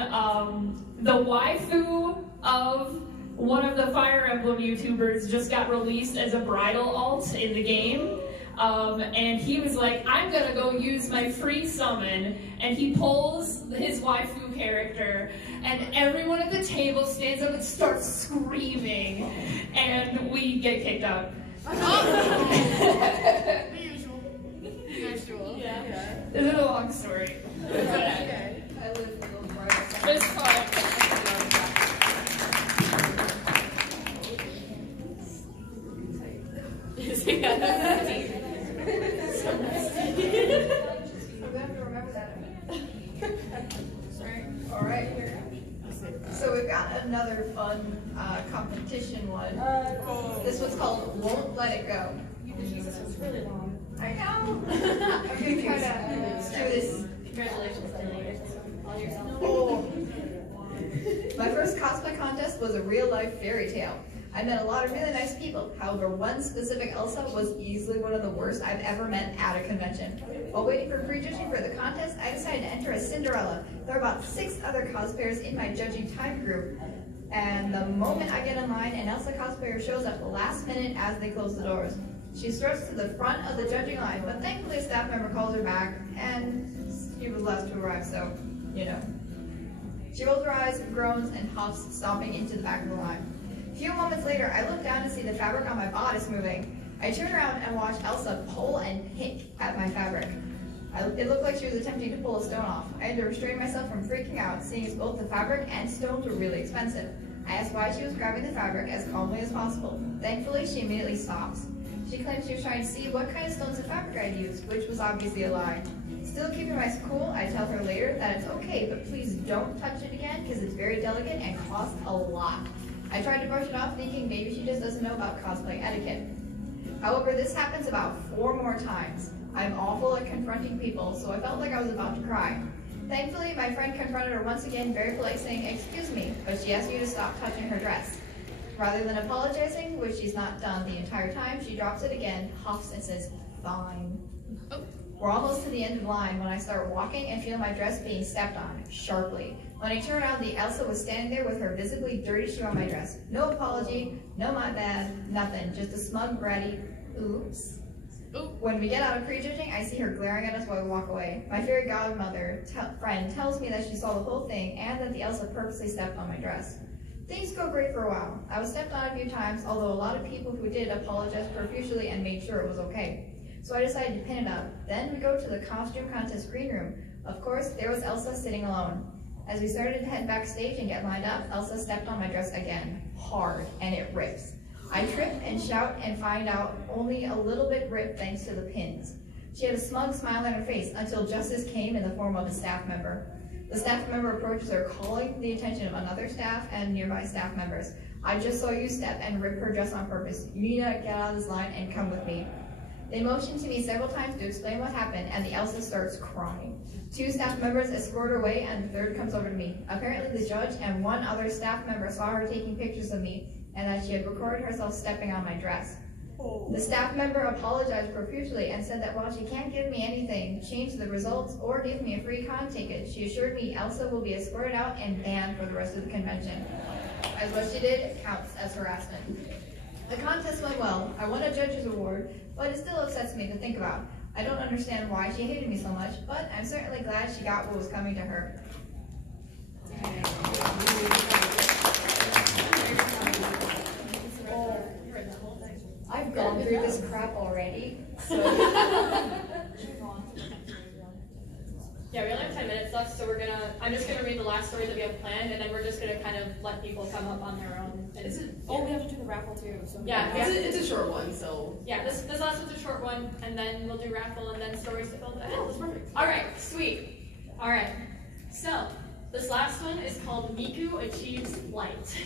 the waifu of one of the Fire Emblem YouTubers just got released as a bridal alt in the game. And he was like, "I'm gonna go use my free summon," and he pulls his waifu character, and everyone at the table stands up and starts screaming, and we get kicked out. The usual. Yeah. This is a long story. Okay. I live for those bridal This part. I'm gonna have to remember that. Sorry. All right. So we've got another fun competition one. This one's called "Won't Let It Go." Jesus, it's really long. I know. I'm gonna try to do this. Congratulations, all yourself. Oh. My first cosplay contest was a real-life fairy tale. I met a lot of really nice people. However, one specific Elsa was easily one of the worst I've ever met at a convention. While waiting for prejudging for the contest, I decided to enter as Cinderella. There are about 6 other cosplayers in my judging time group. And the moment I get in line, an Elsa cosplayer shows up last minute as they close the doors. She struts to the front of the judging line, but thankfully a staff member calls her back, and she was last to arrive, so, you know. She rolls her eyes, groans, and huffs, stomping into the back of the line. A few moments later, I look down to see the fabric on my bodice moving. I turn around and watch Elsa pull and pick at my fabric. It looked like she was attempting to pull a stone off. I had to restrain myself from freaking out, seeing as both the fabric and stones were really expensive. I asked why she was grabbing the fabric as calmly as possible. Thankfully, she immediately stops. She claims she was trying to see what kind of stones and fabric I'd used, which was obviously a lie. Still keeping my cool, I tell her later that it's okay, but please don't touch it again because it's very delicate and costs a lot. I tried to brush it off thinking maybe she just doesn't know about cosplay etiquette. However, this happens about 4 more times. I'm awful at confronting people, so I felt like I was about to cry. Thankfully, my friend confronted her once again, very polite, saying, "Excuse me," but she asked me to stop touching her dress. Rather than apologizing, which she's not done the entire time, she drops it again, huffs, and says, fine. We're almost to the end of the line when I start walking and feel my dress being stepped on, sharply. When I turn around, the Elsa was standing there with her visibly dirty shoe on my dress. No apology, no my bad, nothing. Just a smug, bratty, oops. When we get out of prejudging, I see her glaring at us while we walk away. My fairy godmother friend tells me that she saw the whole thing and that the Elsa purposely stepped on my dress. Things go great for a while. I was stepped on a few times, although a lot of people who did apologized profusely and made sure it was okay. So I decided to pin it up. Then we go to the costume contest green room. Of course, there was Elsa sitting alone. As we started to head backstage and get lined up, Elsa stepped on my dress again, hard, and it rips. I trip and shout and find out only a little bit ripped thanks to the pins. She had a smug smile on her face until justice came in the form of a staff member. The staff member approaches her, calling the attention of another staff and nearby staff members. I just saw you step and rip her dress on purpose. You need to get out of this line and come with me. They motioned to me several times to explain what happened, and the Elsa starts crying. 2 staff members escort her away, and the 3rd comes over to me. Apparently the judge and 1 other staff member saw her taking pictures of me, and that she had recorded herself stepping on my dress. The staff member apologized profusely and said that while she can't give me anything, change the results, or give me a free con ticket, she assured me Elsa will be escorted out and banned for the rest of the convention, as what she did counts as harassment. The contest went well. I won a judge's award, but it still upsets me to think about. I don't understand why she hated me so much, but I'm certainly glad she got what was coming to her. I've gone through this crap already, so... Yeah, we only have 10 minutes left, so I'm just gonna read the last story that we have planned, and then we're just gonna kind of let people come up on their own. We have to do the raffle too. So yeah, it's a short one, so. Yeah, this last one's a short one, and then we'll do raffle, and then stories to fill the end. That's perfect. All right, sweet. All right, so this last one is called Miku Achieves Light.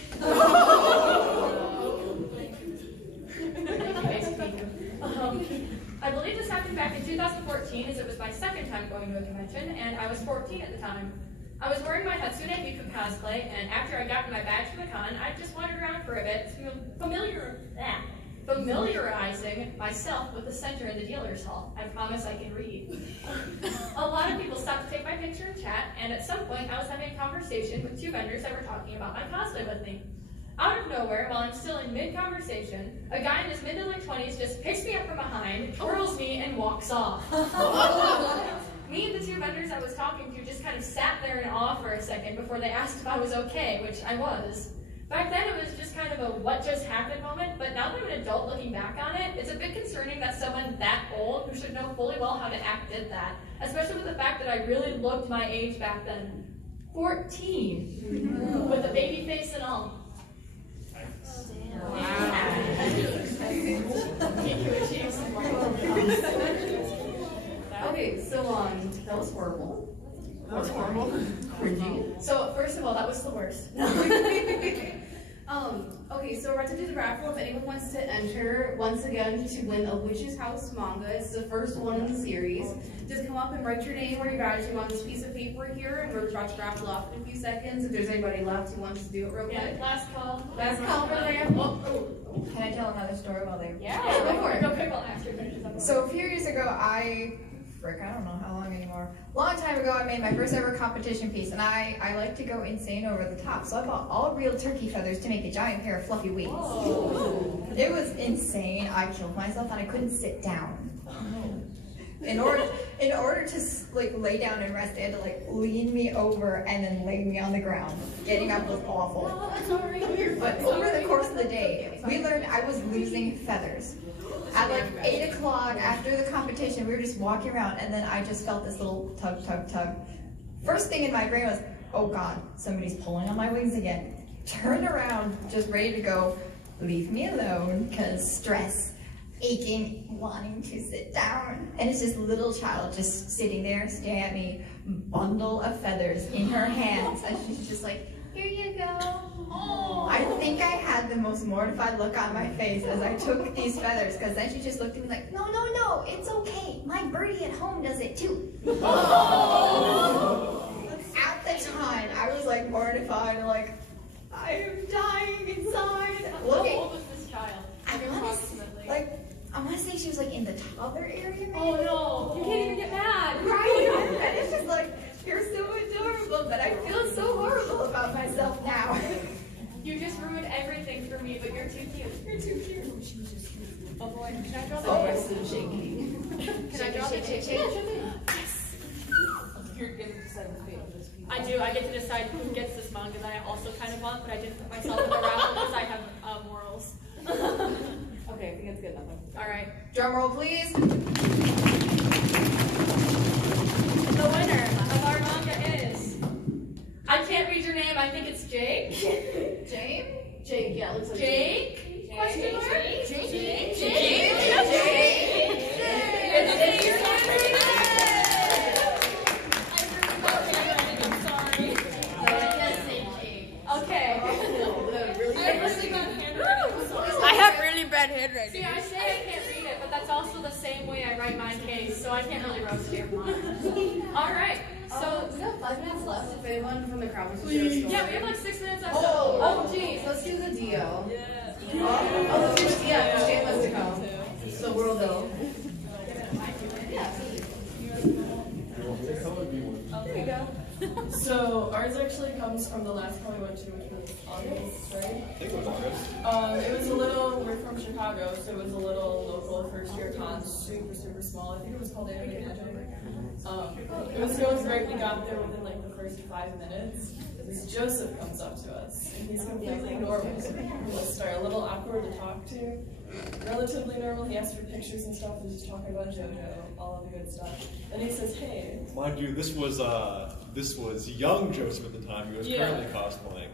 I believe this happened back in 2014, as it was my 2nd time going to a convention, and I was 14 at the time. I was wearing my Hatsune Miku cosplay, and after I got my badge from the con, I just wandered around for a bit, familiarizing myself with the center in the dealer's hall. I promise I can read. A lot of people stopped to take my picture and chat, and at some point I was having a conversation with 2 vendors that were talking about my cosplay with me. Out of nowhere, while I'm still in mid-conversation, a guy in his mid to late 20s just picks me up from behind, twirls me, and walks off. Me and the 2 vendors I was talking to just kind of sat there in awe for a second before they asked if I was okay, which I was. Back then, it was just kind of a what just happened moment, but now that I'm an adult looking back on it, it's a bit concerning that someone that old, who should know fully well how to act, did that, especially with the fact that I really looked my age back then. 14, with a baby face and all. Okay, so that was horrible. That was horrible. Cringy. So first of all, that was the worst. Okay, so we're about to do the raffle. If anyone wants to enter, once again, to win a Witch's House manga, it's the first one in the series. Just come up and write your name or your gratitude on this piece of paper here, and we're about to raffle off in a few seconds. If there's anybody left who wants to do it real quick. Last call. Last call for the raffle. Can I tell another story while they're... Yeah, go for it. Go quick while after finishes up. So a few years ago, I don't know how long anymore. Long time ago, I made my first ever competition piece, and I like to go insane over the top. So I bought all real turkey feathers to make a giant pair of fluffy wings. Whoa. It was insane. I killed myself, and I couldn't sit down. In order to like lay down and rest, they had to like lean me over and then lay me on the ground. Getting up was awful. But over the course of the day, we learned I was losing feathers. At like 8 o'clock after the competition, we were just walking around, and then I just felt this little tug, tug, tug. First thing in my brain was, oh God, somebody's pulling on my wings again. Turned around, just ready to go. Leave me alone, because stress, aching, wanting to sit down. And it's this little child just sitting there staring at me, bundle of feathers in her hands, and she's just like, here you go. Oh. I think I had the most mortified look on my face as I took these feathers, because then she just looked at me like, no, no, no, it's okay. My birdie at home does it too. Oh. At the time, I was like mortified, like, I am dying inside. How old is this child? I want to say she was like in the toddler area. Oh no, you can't even get mad. Right? And it's just like, you're so adorable, but I feel so horrible about myself now. You just ruined everything for me, but you're too cute. You're too cute. Oh boy, can I draw the Oh, shaking. Can I draw the shake? Yes. You're gonna decide the fate of this people. I do. I get to decide who gets this manga that I also kind of want, but I didn't put myself in the raffle because I have morals. Okay, I think that's good enough. All right. Drum roll, please. The winner of our manga is. I can't read your name. I think it's Jake. James? Jake, yeah, it looks like Jake? Question mark? Jake? Okay. I have really bad handwriting. See, I say I can't read it, but that's also the same way I write my case, so I can't really roast you. All right. So we got 5 minutes left if anyone from the crowd wants to please. share a story. Yeah, we have like 6 minutes left. Oh, geez, let's do the deal. Yeah. Oh, let's do the deal. Shane wants to come. So we'll go. There you go. So ours actually comes from the last one we went to, which was August, right? I think it was August. It was a little, we're from Chicago, so it was a little local first year con, super, super small. I think it was called Anime Magic. It was going great. We got there within like the first 5 minutes. This Joseph comes up to us, and he's completely normal. Let's start a little awkward to talk to. Relatively normal. He asked for pictures and stuff, and just talking about JoJo, all of the good stuff. And he says, "Hey." Mind you, this was young Joseph at the time. He was currently cosplaying.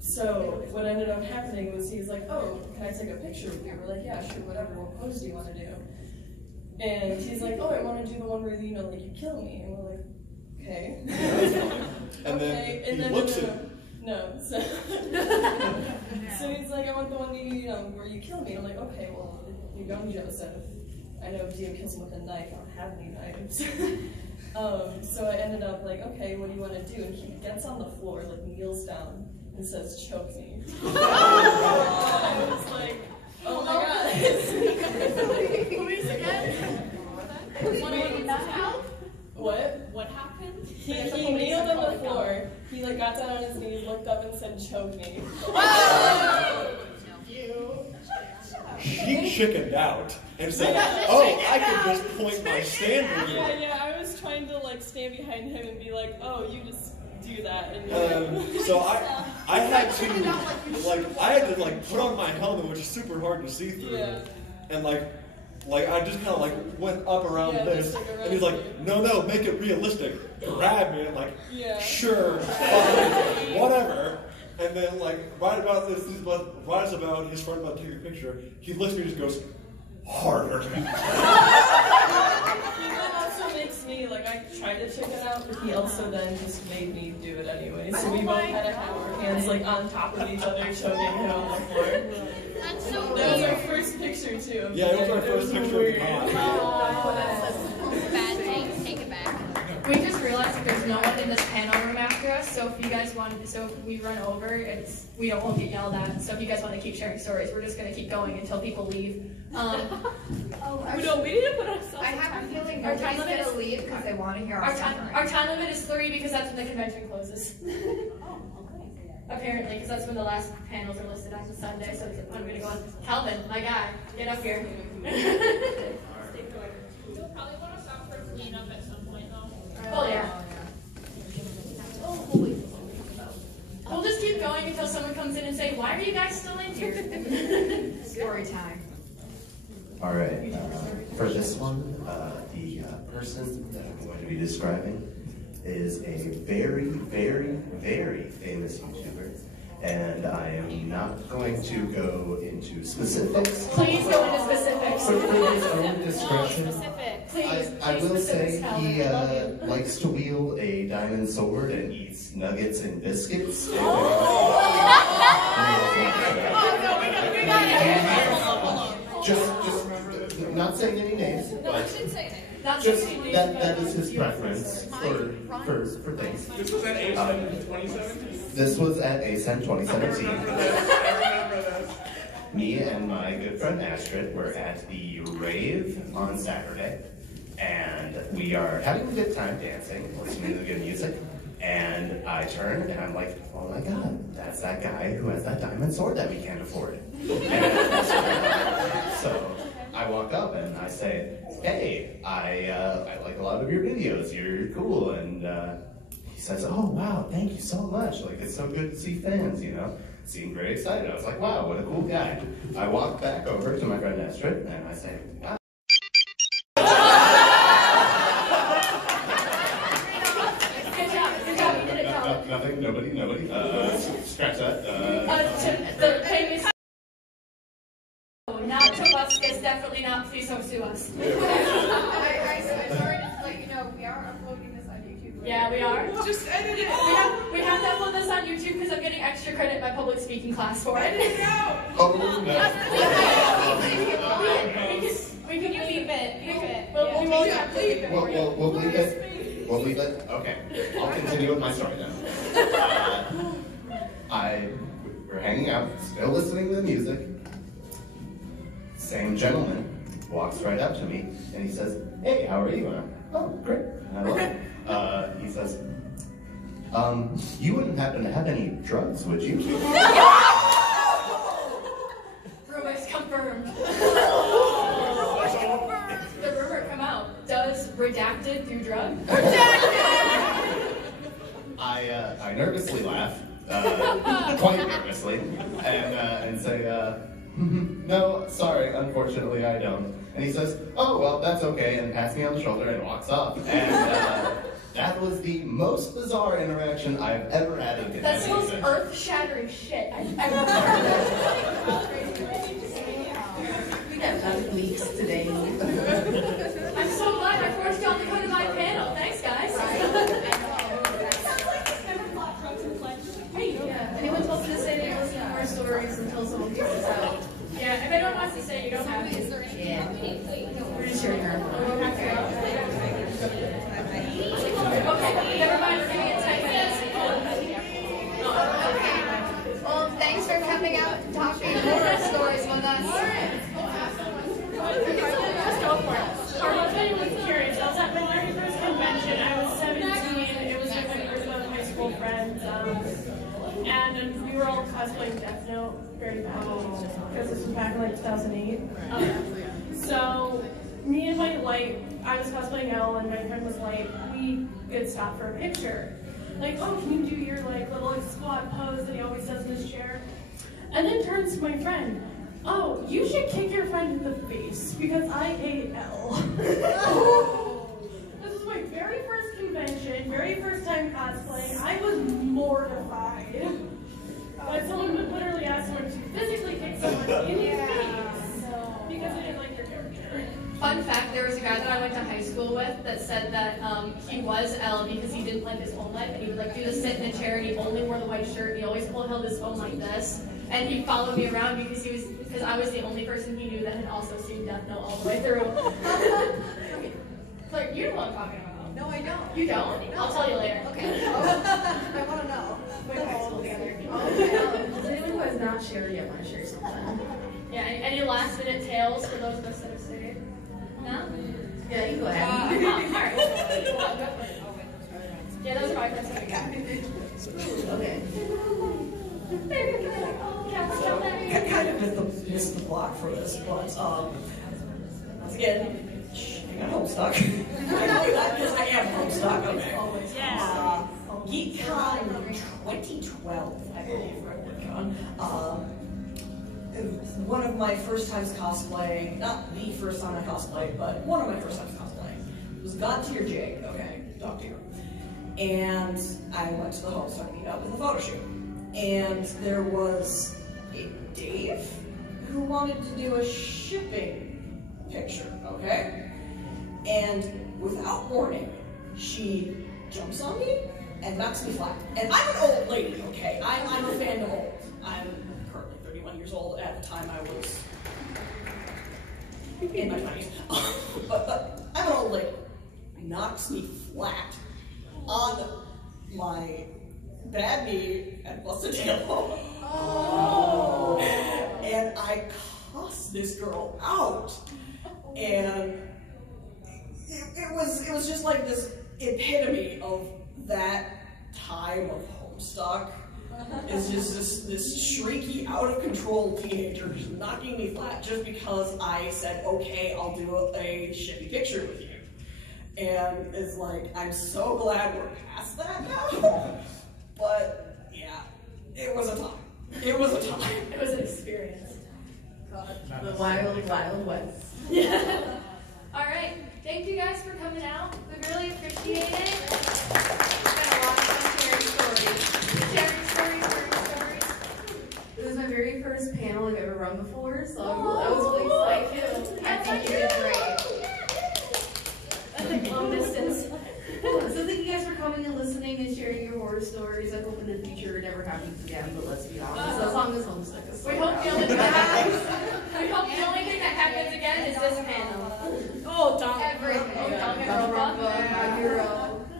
So what ended up happening was he's like, "Oh, can I take a picture with you?" We're like, "Yeah, sure, whatever. What pose do you want to do?" And he's like, "Oh, I want to do the one where you know, like you kill me." And we're like, "Okay." And okay. then he looks at. No. So, so he's like, "I want the one where you kill me." And I'm like, "Okay, well, you're young Joseph. I know Dio kills him with a knife. I don't have any knives." So I ended up like, "Okay, what do you want to do?" And he gets on the floor, like kneels down, and says, "Choke me." I was like, "Oh my god." Please again. What? What happened? He kneeled on the floor. He like got down on his knees, looked up, and said, "Choke me." She chickened out and said, "Oh, I can just point my stand with you." Yeah, I was trying to like stand behind him and be like, "Oh, you just do that." And so I had to put on my helmet, which is super hard to see through, and I just kind of like went up around this, and he's like, "No, make it realistic." Grab me, and like, "Sure, fine, whatever." And then like right about this, he's front about to take a picture. He looks at me and just goes, "Harder." He then also makes me like I tried to check it out, but he also then just made me do it anyway. So we both had to have our hands like on top of each other, choking him on the floor. That's so weird. That was our first picture too. Yeah, it was our first picture of the con. Bad thing. Take it back. We just realized that there's no one in this panel room after us, so if you guys want, if we run over, we won't get yelled at. So if you guys want to keep sharing stories, we're just going to keep going until people leave. We need to put ourselves. I have a feeling our time nobody's limit going to leave because they want to hear our suffering. Our time limit is 3 because that's when the convention closes. Apparently, because that's when the last panels are listed on Sunday. So I'm going to go on. Calvin, my guy, get up here. You'll probably want to stop for cleanup at some point, though. Oh yeah. We'll just keep going until someone comes in and say, "Why are you guys still in here?" Story time. All right. For this one, the person that I'm going to be describing is a very, very, very famous YouTuber, and I am not going to go into specifics. Please go into specifics. For his own discretion, Please, I will say he likes to wield a diamond sword and eats nuggets and biscuits. Just not saying any names, No, but we should say names. just that is his preference for things. This was at ASEN 2017? This was at ASEN 2017. I remember this. Me and my good friend Astrid were at the rave on Saturday, and we are having a good time dancing, listening to the good music, and I turn and I'm like, oh my god, that's that guy who has that diamond sword that we can't afford. So I walk up and I say, hey, I like a lot of your videos, you're cool, and he says, oh wow, thank you so much, like it's so good to see fans, you know. Seemed very excited. I was like, wow, what a cool guy. I walked back over to my friend Astrid and I say, wow. Good job, you did it, Colin. Nothing, nobody. Scratch that. The famous. Not to us is definitely not. Please don't sue us. I'm sorry to let you know, we are uploading this on YouTube. Yeah, we are. Just edit it. We have to upload this on YouTube because I'm getting extra credit in my public speaking class for it. Edit it out. Oh, no. We can leave it. We'll leave it. We'll leave it. Okay. I'll continue with my story then. We're hanging out, still listening to the music. Same gentleman walks right up to me and he says, hey, how are you? And I'm, oh, great. I love it. He says, you wouldn't happen to have any drugs, would you? Rumors confirmed. The rumor come out. Does redacted do drugs? I nervously laugh, quite nervously, and say, no, sorry, unfortunately I don't. And he says, oh, well, that's okay, and pats me on the shoulder and walks off. And that was the most bizarre interaction I've ever had in That's the most earth-shattering shit I've ever heard. We got none leaks today. I'm so glad I forced y'all to come to my panel. Thanks, guys. Hey, anyone else to say they listen to more stories until someone gets us out? Yeah, if anyone wants to say, you don't have to. Yeah. We're just sharing our Okay, never mind. We're gonna get 10 minutes. Okay. Well, thanks for coming out and talking horror stories with us. Just go for it. I'll tell you what's curious. I was at my very first convention. I was 17. It was with my first one of my school friends. And we were all cosplaying Death Note very badly. Because this was back in like 2008. So, me and my light, I was cosplaying Elle and my friend was light, we get stopped for a picture. Like, oh, can you do your like little like, squat pose that he always does in his chair? And then turns to my friend, oh, you should kick your friend in the face because I ate Elle. This was my very first convention, very first time cosplaying. I was mortified. But someone would literally ask someone to physically kick someone in the face because they didn't like their character. Fun fact, there was a guy that I went to high school with that said that he was Elle because he didn't like his own life and he would like do the sit in a chair and he only wore the white shirt and he always held his phone like this. And he followed me around because I was the only person he knew that had also seen Death Note all the way through. Like, you know what I'm talking about. No, I don't. You don't? No. I'll tell you later. Okay. I want to know. We're high school together. Does anyone who has not shared yet want to share something? Yeah, any last minute tales for those of us that have stayed? No? Yeah, you go ahead. Alright. Yeah, those are my friends. Okay. Kind of missed the block for this, but once again, I'm Homestuck. I know that because I am Homestuck. Okay. Yeah. GeekCon 2012, I believe, right? One of my first times cosplaying, not the first time I cosplayed, but one of my first times cosplaying, was God Tier Jig, okay, Dog Tier. And I went to the Homestuck meetup with a photo shoot. And there was a Dave who wanted to do a shipping picture, okay? And without warning, she jumps on me and knocks me flat. And I'm an old lady, okay? I'm a fan of old. I'm currently 31 years old. At the time I was in my 20s. but I'm an old lady. Knocks me flat on my bad knee and busted tailbone. Oh. And I cussed this girl out. And it was just like this epitome of that time of Homestuck. It's just this shrieky, out of control teenager just knocking me flat just because I said, okay, I'll do a shitty picture with you. And it's like, I'm so glad we're past that now. But yeah, it was a time. It was a time. It was an experience. God. The wild, wild west. Yeah. All right. Thank you guys for coming out. We really appreciate it. It's been a lot of fun sharing stories. Sharing stories. It was my very first panel I've ever run before, so I was really excited. I think you did great. Long distance. So thank you guys for coming and listening and sharing your horror stories. I hope in the future it never happens again, but let's be honest, as long as Homestuck is We hope the only thing that happens again is this panel. Oh, Dong. Everything. My hero.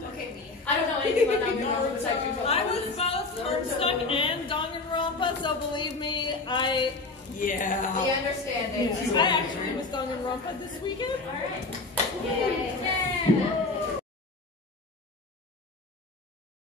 Okay, me. I don't know anything about Danganronpa besides you. I was both Homestuck and Danganronpa, so believe me, Yeah. The understanding. I actually was Danganronpa this weekend. All right.